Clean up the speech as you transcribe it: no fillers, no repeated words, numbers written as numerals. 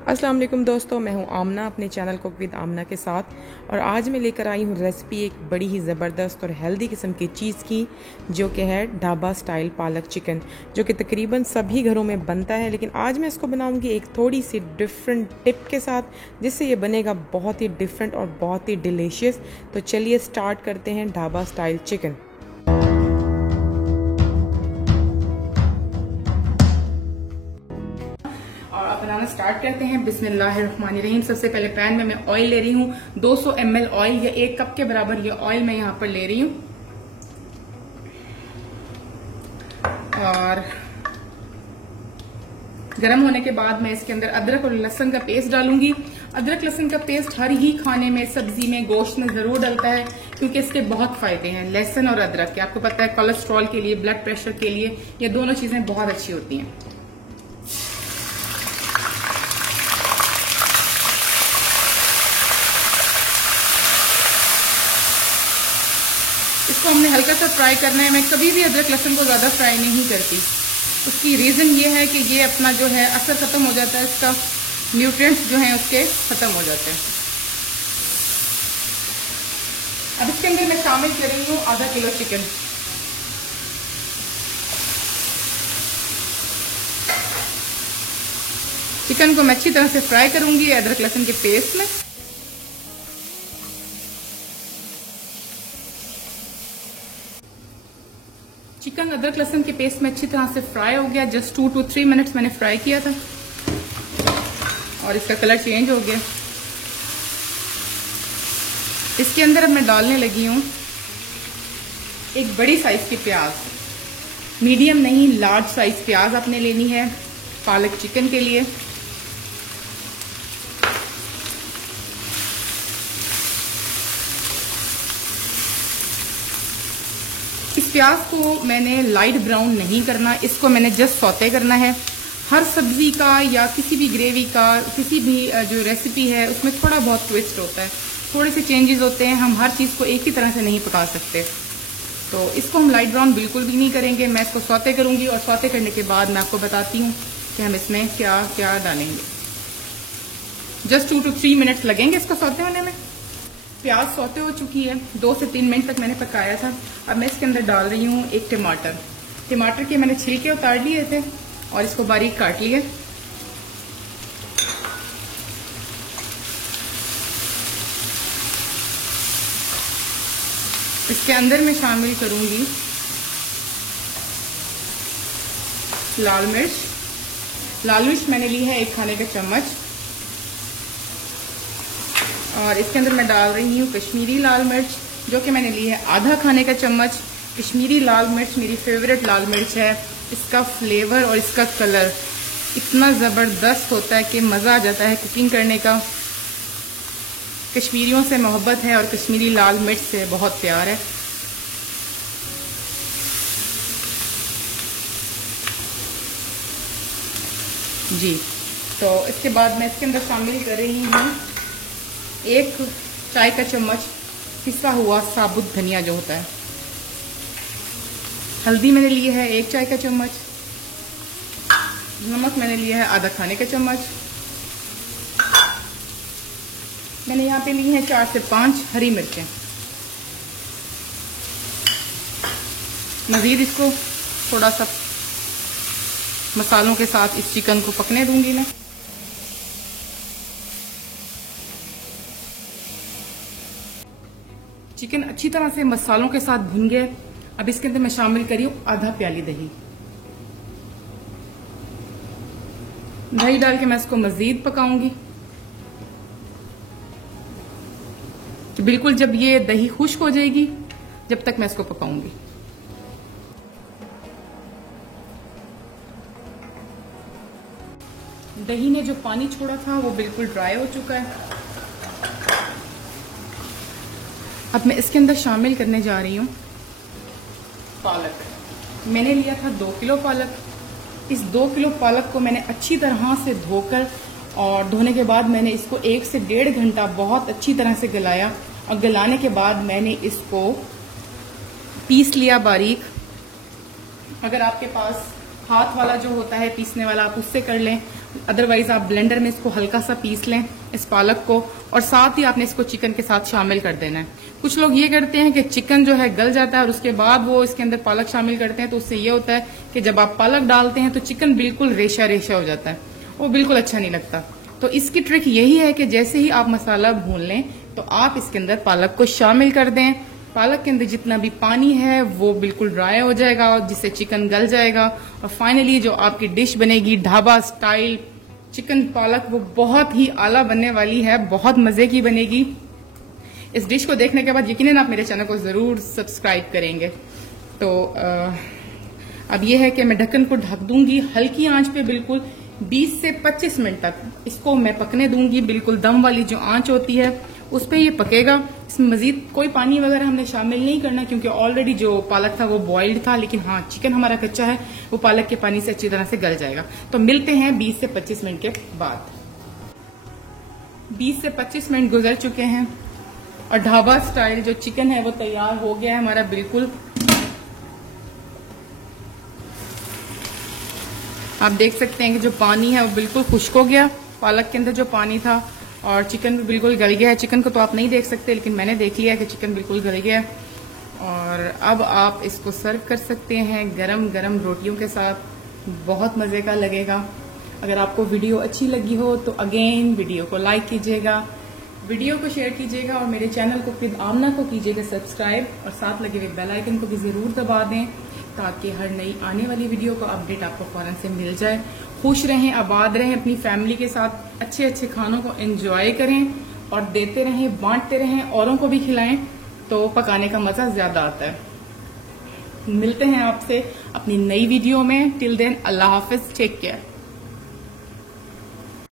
अस्सलाम वालेकुम दोस्तों, मैं हूं आमना अपने चैनल कुक विद आमना के साथ। और आज मैं लेकर आई हूं रेसिपी एक बड़ी ही ज़बरदस्त और हेल्दी किस्म की चीज़ की, जो कि है ढाबा स्टाइल पालक चिकन, जो कि तकरीबन सभी घरों में बनता है। लेकिन आज मैं इसको बनाऊंगी एक थोड़ी सी डिफरेंट टिप के साथ, जिससे ये बनेगा बहुत ही डिफरेंट और बहुत ही डिलीशियस। तो चलिए स्टार्ट करते हैं ढाबा स्टाइल चिकन। बनाना स्टार्ट करते हैं। बिस्मिल्लाहिर्रहमानिर्रहीम। सबसे पहले पैन में मैं ऑयल ले रही हूँ 200 ml ऑयल, या 1 कप के बराबर ये ऑयल मैं यहाँ पर ले रही हूँ। और गर्म होने के बाद मैं इसके अंदर अदरक और लहसुन का पेस्ट डालूंगी। अदरक लहसुन का पेस्ट हर ही खाने में, सब्जी में, गोश्त में जरूर डलता है, क्योंकि इसके बहुत फायदे हैं। लहसुन और अदरक के आपको पता है, कोलेस्ट्रॉल के लिए, ब्लड प्रेशर के लिए ये दोनों चीजें बहुत अच्छी होती हैं। इसको हमने हल्का सा फ्राई करना है। मैं कभी भी अदरक लहसुन को ज्यादा फ्राई नहीं करती। उसकी रीजन ये है कि ये अपना जो है असर खत्म हो जाता है, इसका न्यूट्रिएंट्स जो हैं उसके खत्म हो जाते हैं। अब इसके अंदर मैं शामिल कर रही हूँ आधा किलो चिकन। चिकन को मैं अच्छी तरह से फ्राई करूंगी अदरक लहसुन के पेस्ट में। चिकन अदरक लहसुन के पेस्ट में अच्छी तरह से फ्राई हो गया। जस्ट 2 to 3 मिनट्स मैंने फ्राई किया था और इसका कलर चेंज हो गया। इसके अंदर अब मैं डालने लगी हूँ एक बड़ी साइज की प्याज। मीडियम नहीं, लार्ज साइज प्याज आपने लेनी है पालक चिकन के लिए। इस प्याज को मैंने लाइट ब्राउन नहीं करना, इसको मैंने जस्ट सौते करना है। हर सब्जी का या किसी भी ग्रेवी का, किसी भी जो रेसिपी है उसमें थोड़ा बहुत ट्विस्ट होता है, थोड़े से चेंजेस होते हैं। हम हर चीज़ को एक ही तरह से नहीं पका सकते। तो इसको हम लाइट ब्राउन बिल्कुल भी नहीं करेंगे। मैं इसको सौते करूंगी और सौते करने के बाद मैं आपको बताती हूँ कि हम इसमें क्या क्या डालेंगे। जस्ट 2 to 3 मिनट्स लगेंगे इसको सौते होने में। प्याज सौते हो चुकी है, 2 से 3 मिनट तक मैंने पकाया था। अब मैं इसके अंदर डाल रही हूँ एक टमाटर। टमाटर के मैंने छिलके उतार लिए थे और इसको बारीक काट लिया। इसके अंदर मैं शामिल करूंगी लाल मिर्च। लाल मिर्च मैंने ली है 1 खाने का चम्मच। और इसके अंदर मैं डाल रही हूँ कश्मीरी लाल मिर्च, जो कि मैंने ली है आधा खाने का चम्मच। कश्मीरी लाल मिर्च मेरी फेवरेट लाल मिर्च है। इसका फ्लेवर और इसका कलर इतना ज़बरदस्त होता है कि मज़ा आ जाता है कुकिंग करने का। कश्मीरियों से मोहब्बत है और कश्मीरी लाल मिर्च से बहुत प्यार है। जी, तो इसके बाद मैं इसके अंदर शामिल कर रही हूँ 1 चाय का चम्मच पिसा हुआ साबुत धनिया जो होता है। हल्दी मैंने ली है 1 चाय का चम्मच। नमक मैंने लिया है आधा खाने का चम्मच। मैंने यहाँ पे ली है 4 से 5 हरी मिर्चें। मजीद इसको थोड़ा सा मसालों के साथ इस चिकन को पकने दूंगी मैं। चिकन अच्छी तरह से मसालों के साथ भुन गया। अब इसके अंदर मैं शामिल करी हूँ आधा प्याली दही। दही डाल के मैं इसको मजीद पकाऊंगी। तो बिल्कुल जब ये दही खुश्क हो जाएगी, जब तक मैं इसको पकाऊंगी। दही ने जो पानी छोड़ा था वो बिल्कुल ड्राई हो चुका है। अब मैं इसके अंदर शामिल करने जा रही हूँ पालक। मैंने लिया था 2 किलो पालक। इस 2 किलो पालक को मैंने अच्छी तरह से धोकर, और धोने के बाद मैंने इसको 1 से 1.5 घंटा बहुत अच्छी तरह से गलाया। और गलाने के बाद मैंने इसको पीस लिया बारीक। अगर आपके पास हाथ वाला जो होता है पीसने वाला, आप उससे कर लें, अदरवाइज आप ब्लेंडर में इसको हल्का सा पीस लें इस पालक को, और साथ ही आपने इसको चिकन के साथ शामिल कर देना है। कुछ लोग ये करते हैं कि चिकन जो है गल जाता है और उसके बाद वो इसके अंदर पालक शामिल करते हैं, तो उससे ये होता है कि जब आप पालक डालते हैं तो चिकन बिल्कुल रेशा रेशा हो जाता है, वो बिल्कुल अच्छा नहीं लगता। तो इसकी ट्रिक यही है कि जैसे ही आप मसाला भून लें तो आप इसके अंदर पालक को शामिल कर दें। पालक के अंदर जितना भी पानी है वो बिल्कुल ड्राई हो जाएगा, जिससे चिकन गल जाएगा, और फाइनली जो आपकी डिश बनेगी ढाबा स्टाइल चिकन पालक, वो बहुत ही आला बनने वाली है, बहुत मजे की बनेगी। इस डिश को देखने के बाद यकीनन आप मेरे चैनल को जरूर सब्सक्राइब करेंगे। तो अब ये है कि मैं ढक्कन को ढक दूंगी हल्की आंच पे, बिल्कुल 20 से 25 मिनट तक इसको मैं पकने दूंगी। बिल्कुल दम वाली जो आंच होती है उस पे ये पकेगा। इसमें मजीद कोई पानी वगैरह हमने शामिल नहीं करना, क्योंकि ऑलरेडी जो पालक था वो बॉइल्ड था, लेकिन हाँ चिकन हमारा कच्चा है, वो पालक के पानी से अच्छी तरह से गल जाएगा। तो मिलते हैं 20 से 25 मिनट के बाद। 20 से 25 मिनट गुजर चुके हैं और ढाबा स्टाइल जो चिकन है वो तैयार हो गया है हमारा बिल्कुल। आप देख सकते हैं कि जो पानी है वो बिल्कुल खुश्क हो गया, पालक के अंदर जो पानी था, और चिकन भी बिल्कुल गल गया है। चिकन को तो आप नहीं देख सकते, लेकिन मैंने देख लिया कि चिकन बिल्कुल गल गया है। और अब आप इसको सर्व कर सकते हैं गरम गरम रोटियों के साथ, बहुत मजे का लगेगा। अगर आपको वीडियो अच्छी लगी हो तो अगेन वीडियो को लाइक कीजिएगा, वीडियो को शेयर कीजिएगा, और मेरे चैनल को खुद आमना को कीजिएगा सब्सक्राइब, और साथ लगे हुए बेल आइकन को भी जरूर दबा दें ताकि हर नई आने वाली वीडियो का अपडेट आपको फौरन से मिल जाए। खुश रहें, आबाद रहें, अपनी फैमिली के साथ अच्छे अच्छे खानों को एंजॉय करें और देते रहें, बांटते रहें, औरों को भी खिलाएं, तो पकाने का मजा ज्यादा आता है। मिलते हैं आपसे अपनी नई वीडियो में। टिल देन अल्लाह हाफिज, टेक केयर।